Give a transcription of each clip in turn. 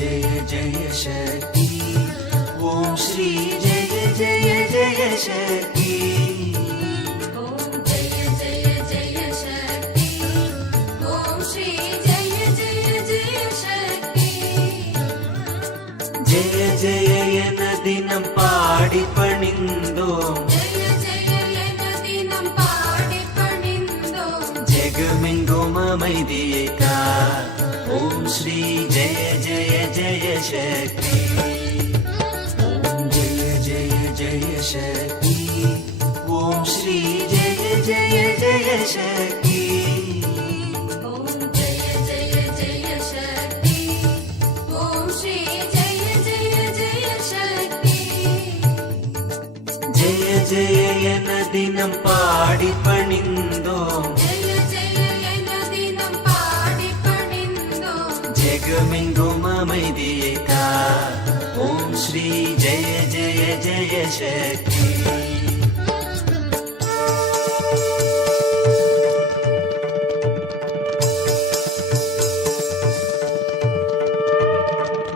जय जय शक्ति ओम श्री जय जय जय शक्ति ओम जय जय जय शक्ति ओम श्री जय जय जय शक्ति जय जय என தினம் பாடி பணிந்தோம் जय जय என தினம் பாடி பணிந்தோம் ஜெகமெங்கும் அமைதியை கா ओम श्री जय जय जय शक्ति ओम जय जय जय शक्ति ओम श्री जय जय जय शक्ति ओम जय जय जय शक्ति ओम श्री जय जय जय शक्ति जय जय என தினம் பாடி பணிந்தோம் ஜெகமெங்கும் அமைதியை கா ஓம் ஸ்ரீ ஜெய ஜெய ஜெய சக்தி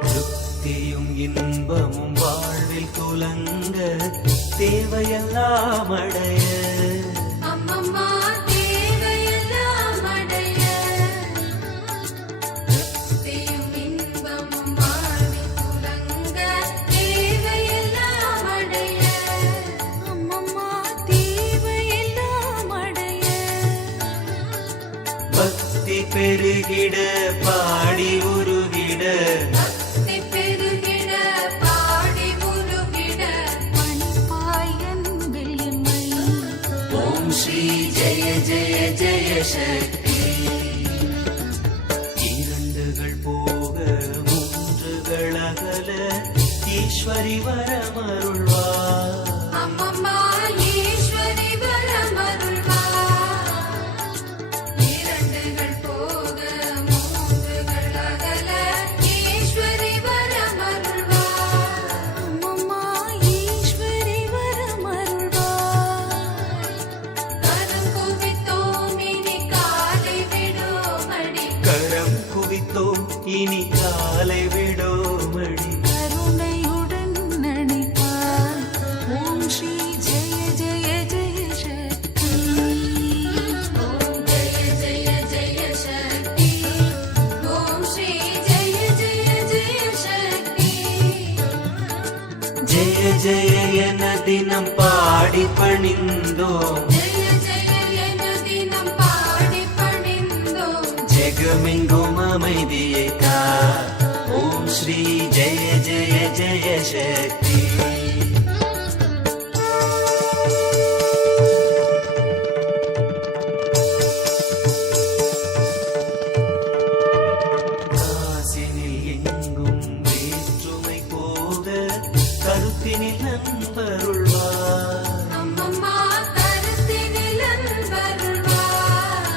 திருப்தியும் இன்பமும் வாழ்வில் குலங்க தேவையெல்லாம் அடைய அம்மம்மா தேவையெல்லாம் அடைய திருப்தியும் இன்பமும் வாழ்வில் குலங்க தேவையெல்லாம் அடைய அம்மம்மா தேவையெல்லாம் அடைய பக்தி பெருகிட பாடி உருகிட பக்தி பெருகிட பாடி உருகிட மணிப்பாயன் வெள்ளிமை ஓம் ஸ்ரீ ஜெய ஜெய ஜெய சக்தி இரண்டுகள் போக மூன்றுகள் அகல ஈஸ்வரி வரமருள்வார் அம்மம்மா ஈஸ்வரி வரமருள்வார் இரண்டுகள் போக மூன்றுகள் அகல ஈஸ்வரி வரமருள்வார் அம்மம்மா ஈஸ்வரி வரமருள்வார் கரம் குவித்தோம் இனி காலை விடோமடி கரம் குவித்தோம் இனி காலை விடோமடி கருணையுடன் நடிப்பார் ஓம் ஸ்ரீ ஜெய ஜெய ஜெய சக்தி ஓம் ஜெய ஜெய ஜெய சக்தி ஓம் ஸ்ரீ ஜெய ஜெய ஜெய சக்தி ஜெய ஜெய என தினம் பாடி பணிந்தோம் ஜெய ஜெய என தினம் பாடி பணிந்தோம் ஜெகமெங்கும் அமைதியை கா ஓம் ஸ்ரீ ஜெய ஜெய ஜெய சக்தி காசினில் எங்கும் வேற்றுமை போக கருத்தினில் நண்பருள்வார் அம்மம்மா கருத்தினில் அன்பருள்வார்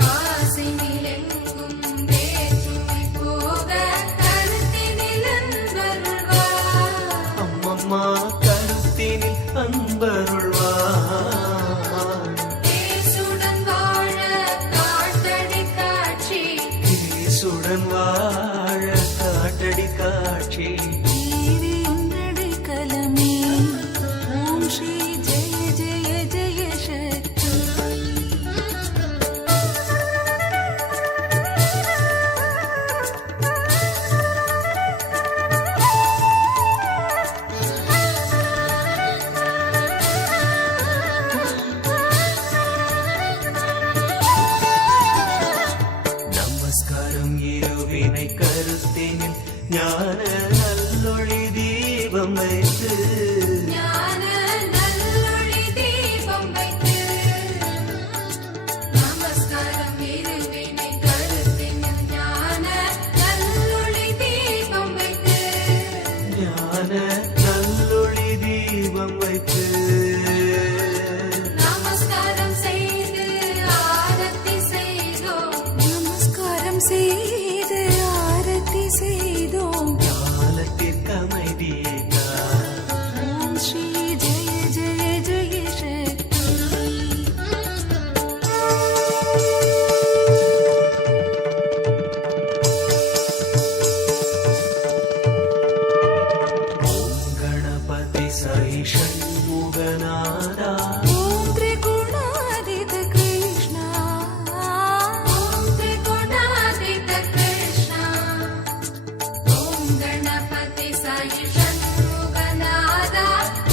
காசினில் எங்கும் வேற்றுமை போக கருத்தினில் அன்பருள்வார் அம்மம்மா கருத்தினில் அன்பருள்வார் தேசுடன் வாழ காட்டடி காட்சி இயேசுடன் வாழ காட்டடி காட்சி தேவி உன்னடி கலமே ஓம் ஸ்ரீ ஜெய ஜெய ஜெய சக்தி நமஸ்காரம் இருவினை கருத்தினில் ஞான நல்லொளி தீபம் வைத்து ஞான நல்லொளி தீபம் வைத்து நமஸ்காரம் இருவினை கருத்தினில் ஞான நல்லொளி தீபம் வைத்து ஞான நல்லொளி தீபம் வைத்து நமஸ்காரம் செய்து ஆரத்தி செய்தோம் நமஸ்காரம் செய்து ஆரத்தி செய்தோம் ஞானத்திற்கு அமைதியை கா साई षण्मुखनादा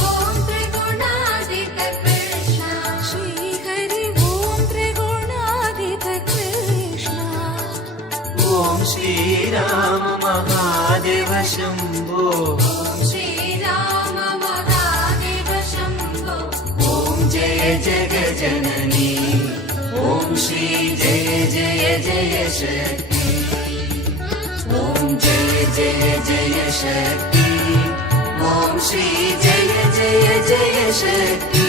ॐ त्रिगुणादित कृष्ण श्रीहरि ॐ त्रिगुणादित कृष्ण ॐ श्रीराम महादेव शम्भो ॐ श्रीराम महादेव शम्भो ॐ जय जगजननी ॐ श्री जय जय जय शक्ति ॐ जय जय जय शक्ति ॐ श्री जय जय जय शक्ति